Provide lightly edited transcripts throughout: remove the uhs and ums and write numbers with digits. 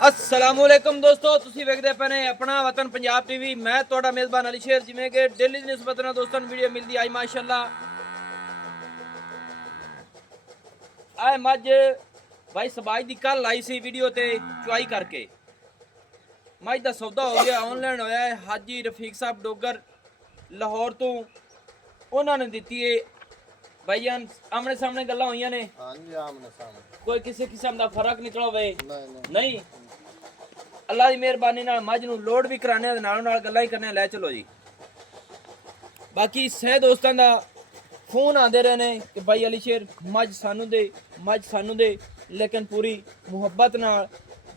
अस्सलामुअलैकुम दोस्तों, ਤੁਸੀਂ ਵੇਖਦੇ ਪਏ ਨੇ ਆਪਣਾ ਵਤਨ ਪੰਜਾਬ ਟੀਵੀ। ਮੈਂ ਤੁਹਾਡਾ ਮੇਜ਼ਬਾਨ ਅਲੀ ਸ਼ੇਰ। ਜਿਵੇਂ ਕਿ ਡੇਲੀ ਦੀ ਨਿਸਬਤ ਨਾਲ ਦੋਸਤਾਂ ਨੂੰ ਵੀਡੀਓ ਮਿਲਦੀ ਆਈ ਮਾਸ਼ਾਅੱਲਾ। ਆਏ ਮੱਝ ਭਾਈ ਸਬਾਜ ਦੀ ਕੱਲ ਆਈ ਸੀ ਵੀਡੀਓ ਤੇ ਚੁਆਈ ਕਰਕੇ। ਮੱਝ ਦਾ ਸੌਦਾ ਹੋ ਗਿਆ, ਆਨਲਾਈਨ ਹੋਇਆ ਹੈ। ਹਾਜੀ ਰਫੀਕ ਸਾਹਿਬ ਡੋਗਰ ਲਾਹੌਰ ਤੋਂ ਉਹਨਾਂ ਨੇ ਦਿੱਤੀ ਹੈ। भाईजान आमने सामने गल्लां होईयां ने। हां जी, आमने सामने कोई किसी किस्म दा फर्क निकला होवे नहीं। अल्लाह दी मेहरबानी नाल मज नूं लोड भी कराने ते नालों नाल गल्लां ही करने। लै चलो जी। बाकी सह दोस्तां दा फोन आंदे रहे ने कि भाई अली शेर मज सानू दे लेकिन पूरी मुहब्बत नाल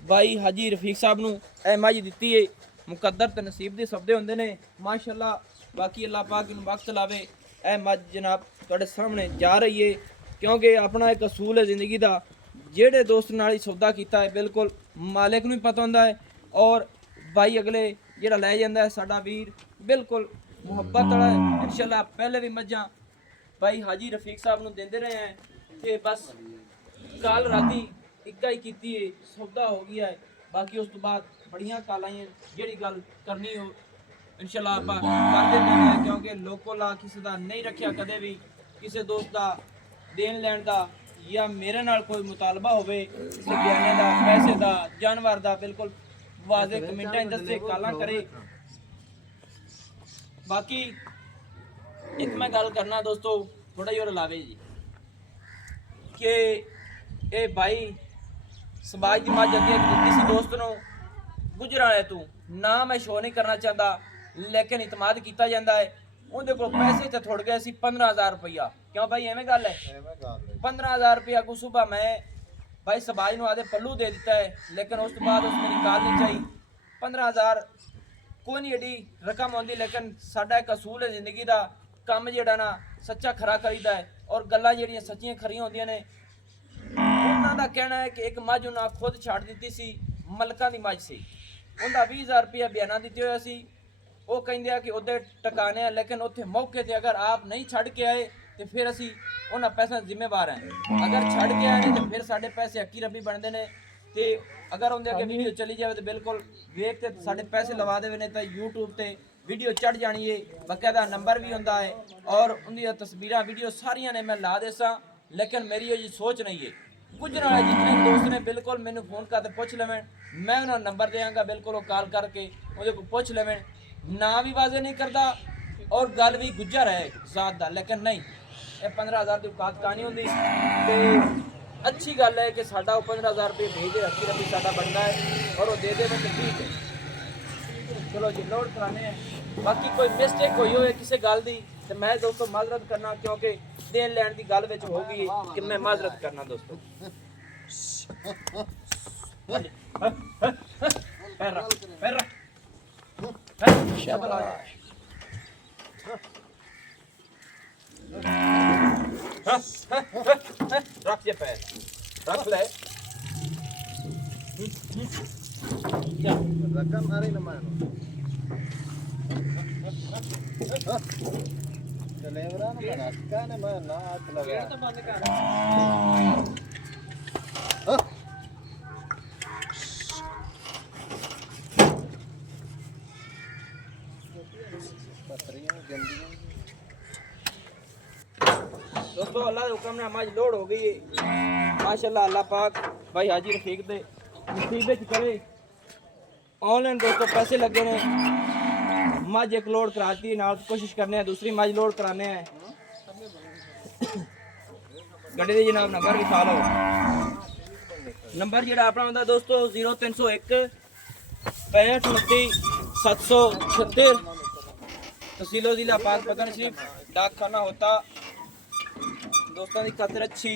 भाई हाजी रफीक साहब नूं ए मज दित्ती है। मुकद्दर ते नसीब दे सब्दे हुंदे ने माशाअल्लाह। बाकी अल्लाह पाक नूं वक्त लावे। ए मज जनाब ਤੁਹਾਡੇ ਸਾਹਮਣੇ ਜਾ ਰਹੀ ਏ, क्योंकि अपना एक असूल है जिंदगी का। जेड़े दोस्त नाल सौदा किया है बिल्कुल मालिक नूं पता होंदा है, और भाई अगले जेड़ा लै जांदा है साडा वीर बिल्कुल मुहब्बत वाला है। इंशाअल्लाह पहले भी मज्जां भाई हाजी रफीक साहब नूं देंदे रहे हैं ते बस कल राती इक्का ही कीती है, सौदा हो गया है। बाकी उस तो बाद बड़ियां कॉल आईयां, जेड़ी गल करनी हो इंशाअल्लाह आपां कर देंदे हैं, क्योंकि लोको ला किसी दा नहीं रखिया कदे भी। किसी दोस्त का देन लैन का या मेरे नाल कोई मुतालबा होवे किसी बयाने का, पैसे का, जानवर का, बिल्कुल वाजे कमेंटा दसे काला करे। बाकी एक मैं गल करना दोस्तों थोड़ा ही और लावे जी कि ए भाई समाज की मझ अगे किसी दोस्त नूं गुजराने तू ना मैं शो नहीं करना चाहता, लेकिन इतमाद किया जाता है। उनके को पैसे तो थोड़ गए सी 15,000 रुपया। क्यों भाई एवं गल है? 15,000 रुपया को सुबह मैं भाई सबाई नूं आदे पल्लू दे दिता है, लेकिन उस बाद उस मेरी गल नहीं चाहिए। 15,000 कोई नहीं एडी रकम आती, लेकिन साडा एक असूल है जिंदगी का। काम जिहड़ा ना सच्चा खरा करीदा है, और गल्लां जिहड़ियां सच्चियां खरियां होंदियां ने। उन्हां दा कहना है कि एक मझ उन्हां खुद छड़ दित्ती सी, मलकां दी मझ सी। उनका 20,000 रुपया बयाना दिते होया सी। वो कहिंदे कि उधर टकाने, लेकिन उत्थे मौके ते अगर आप नहीं छड़ के आए तो फिर असी उन्हां पैसों जिम्मेवार हैं। अगर छड़ के आए तो फिर साढ़े पैसे अक्की रबी बनते हैं। तो अगर उनके अगे वीडियो चली जाए तो बिल्कुल वेख के साढ़े पैसे लवा देवे ने तो यूट्यूब ते वीडियो चढ़ जानी है। बाकायदा नंबर भी होंदा है, और उनकी तस्वीरां वीडियो सारियां ने मैं ला देसा, लेकिन मेरी ये सोच नहीं है। गुजर वाले जितने दोस्त ने बिल्कुल मैंने फोन करके पुछ लेवें, मैं उन्होंने नंबर देंगा, बिल्कुल वो कॉल करके उहदे को पुछ लेवें। ना भी वाजे नहीं करता और गल भी गुजर है जात दा, लेकिन नहीं ये 15,000 की औकात कहानी होंदी। तो अच्छी गल है कि साडा 15,000 रुपये भेजे अच्छी रबी साडा बनता है, और वो दे दे तो ठीक है। चलो जी लोड कराने हैं। बाकी कोई मिस्टेक हुई हो किसी गल की तो मैं दोस्तों माजरत करना, क्योंकि देन लैन की गल विच हो गई कि मैं माजरत करना दोस्तों। शाबाश। रख ये पैर रख ले। क्या रकम आ रही ना मानो चलेवरा ना बना का ने मैं ना हाथ लगा तो बंद कर। दोस्तों अल्लाह के हुक्म ने मज लोड हो गई है माशाअल्लाह। अल्लाह पाक भाई हाजी रफीक दे नसीब विच करे। ऑनलाइन दोस्तों पैसे लगे ने, मज एक लोड कराती है, नाल कोशिश करने हैं दूसरी मज लोड कराने हैं। गड्डी दी जनाब नंबर भी खा लो। नंबर जिहड़ा अपना होंदा दोस्तों 0301 65 29 776, तहसीलो जिला पाक पतन शरीफ, डाक खाना होता। दोस्तों की खातिर अच्छी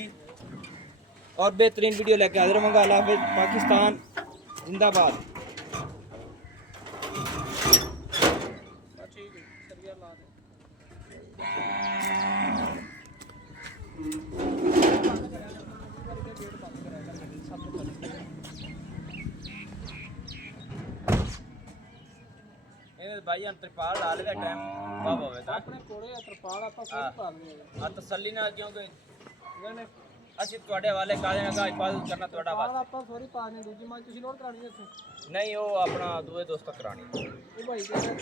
और बेहतरीन वीडियो लेके हाजिर होंगे। अल्लाह हाफिज़। पाकिस्तान जिंदाबाद। भाई हम त्रिपाल ला लेगा टाइम बाबा होवे ता अपने कोड़े त्रिपाल आपा सब पा लेंगे आ तसल्ली ना, क्योंकि ਅਸੀਂ ਤੁਹਾਡੇ ਹਵਾਲੇ ਕਰ ਦੇਵਾਂਗਾ ਹਿਫਾਜ਼ਤ ਕਰਨਾ ਤੁਹਾਡਾ ਬਾਅਦ ਵਾਸਤੇ ਆਪਾਂ ਸੋਰੀ ਪਾ ਨੇ ਦੂਜੀ ਮਾਂ ਤੁਸੀਂ ਲੋਡ ਕਰਾਣੀ ਹੈ ਇੱਥੇ ਨਹੀਂ ਉਹ ਆਪਣਾ ਦੂਏ ਦੋਸਤ ਕਰਾਣੀ ਇਹ ਭਾਈ ਦੇ